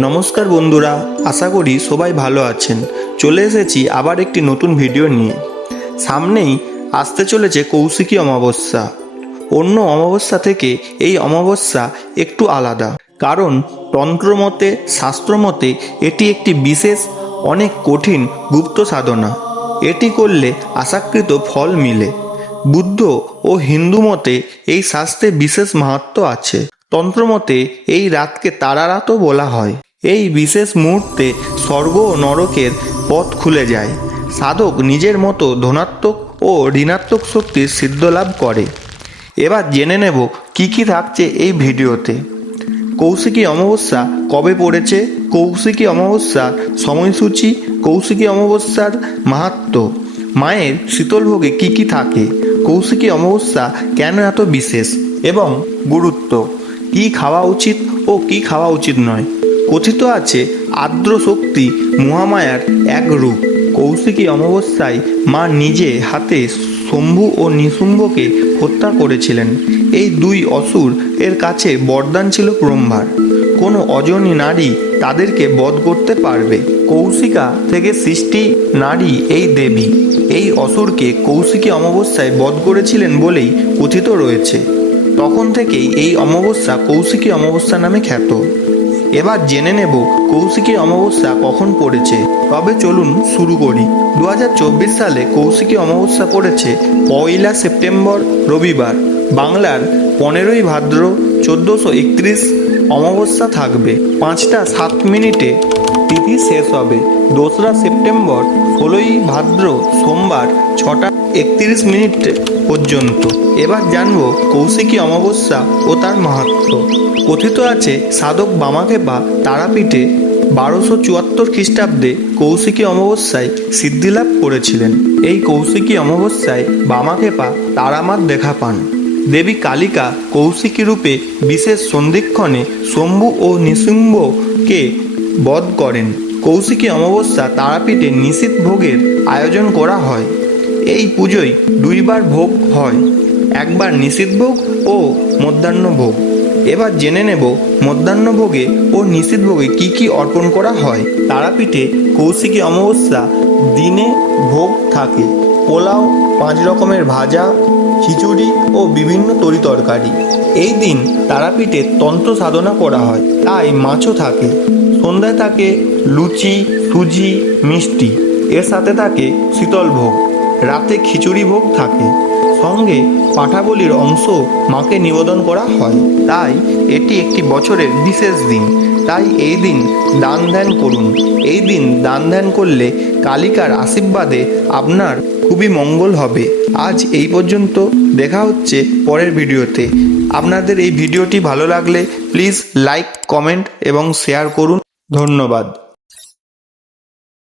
নমস্কার বন্ধুরা, আশা করি সবাই ভালো আছেন। চলে এসেছি আবার একটি নতুন ভিডিও নিয়ে। সামনেই আসতে চলেছে কৌশিকী অমাবস্যা। অন্য অমাবস্যা থেকে এই অমাবস্যা একটু আলাদা। কারণ তন্ত্রমতে, শাস্ত্রমতে এটি একটি বিশেষ, অনেক কঠিন গুপ্ত সাধনা। এটি করলে আশাকৃত ফল মিলে। বুদ্ধ ও হিন্দু মতে এই শাস্ত্রে বিশেষ মাহাত্ম আছে। তন্ত্রমতে এই রাতকে তারারাতও বলা হয়। এই বিশেষ মুহূর্তে স্বর্গ ও নরকের পথ খুলে যায়। সাধক নিজের মতো ধনাত্মক ও ঋণাত্মক শক্তির সিদ্ধ লাভ করে। এবার জেনে নেব কি কি থাকছে এই ভিডিওতে। কৌশিকী অমাবস্যা কবে পড়েছে? কৌশিকী অমাবস্যার সময়সূচি, কৌশিকী অমাবস্যার মাহাত্ম। মায়ের শীতলভোগে কি কি থাকে? কৌশিকী অমাবস্যা কেন এত বিশেষ? এবং গুরুত্ব? কি খাওয়া উচিত ও কি খাওয়া উচিত নয়? কথিত আছে, আর্দ্র শক্তি মহামায়ার এক রূপ। কৌশিকী অমাবস্যায় মা নিজে হাতে শম্ভু ও নিশুম্ভকে হত্যা করেছিলেন। এই দুই অসুর এর কাছে বরদান ছিল ব্রহ্মার কোনো অজনী নারী তাদেরকে বধ করতে পারবে। কৌশিকা থেকে সৃষ্টি নারী এই দেবী। এই অসুরকে কৌশিকী অমাবস্যায় বধ করেছিলেন বলেই কথিত রয়েছে। তখন থেকেই এই অমাবস্যা কৌশিকী অমাবস্যা নামে খ্যাত। এবার জেনে নেব কৌশিকী অমাবস্যা কখন পড়েছে। তবে চলুন শুরু করি। দু হাজার চব্বিশ সালে কৌশিকী অমাবস্যা পড়েছে পয়লা সেপ্টেম্বর, রবিবার। বাংলার পনেরোই ভাদ্র চোদ্দোশো একত্রিশ অমাবস্যা থাকবে। পাঁচটা সাত মিনিটে তিথি শেষ হবে। দোসরা সেপ্টেম্বর, ষোলোই ভাদ্র সোমবার, ছটা একত্রিশ মিনিট পর্যন্ত। এবার জানব কৌশিকী অমাবস্যা ও তার মাহাত্ম। কথিত আছে, সাধক বামাকেপা তারাপীঠে বারোশো চুয়াত্তর খ্রিস্টাব্দে কৌশিকী অমাবস্যায় সিদ্ধিলাভ করেছিলেন। এই কৌশিকী অমাবস্যায় বামাকেপা তারামার দেখা পান। দেবী কালিকা কৌশিকী রূপে বিশেষ সন্ধিক্ষণে শম্ভু ও নৃসিংহকে বধ করেন। কৌশিকী অমাবস্যা তারাপীঠে নিশীত ভোগের আয়োজন করা হয়। এই পুজোয় দুইবার ভোগ হয়, একবার নিষিদ্ধ ভোগ ও মধ্যাহ্ন ভোগ। এবার জেনে নেব মধ্যাহ্ন ভোগে ও নিষিদ্ধ ভোগে কী কী অর্পণ করা হয়। তারাপীঠে কৌশিকী অমাবস্যা দিনে ভোগ থাকে। পোলাও, পাঁচ রকমের ভাজা, খিচুড়ি ও বিভিন্ন তরি তরকারি। এই দিন তারাপীঠে তন্ত্র সাধনা করা হয়, তাই মাছও থাকে। সন্ধ্যায় থাকে লুচি, সুজি, মিষ্টি। এর সাথে থাকে শীতল ভোগ। রাতে খিচুড়ি ভোগ থাকে। সঙ্গে পাঠাবলির অংশ মাকে নিবেদন করা হয়। তাই এটি একটি বছরের বিশেষ দিন। তাই এই দিন দান ধ্যান করুন। এই দিন দান ধ্যান করলে কালিকার আশীর্বাদে আপনার খুবই মঙ্গল হবে। আজ এই পর্যন্ত। দেখা হচ্ছে পরের ভিডিওতে। আপনাদের এই ভিডিওটি ভালো লাগলে প্লিজ লাইক, কমেন্ট এবং শেয়ার করুন। ধন্যবাদ।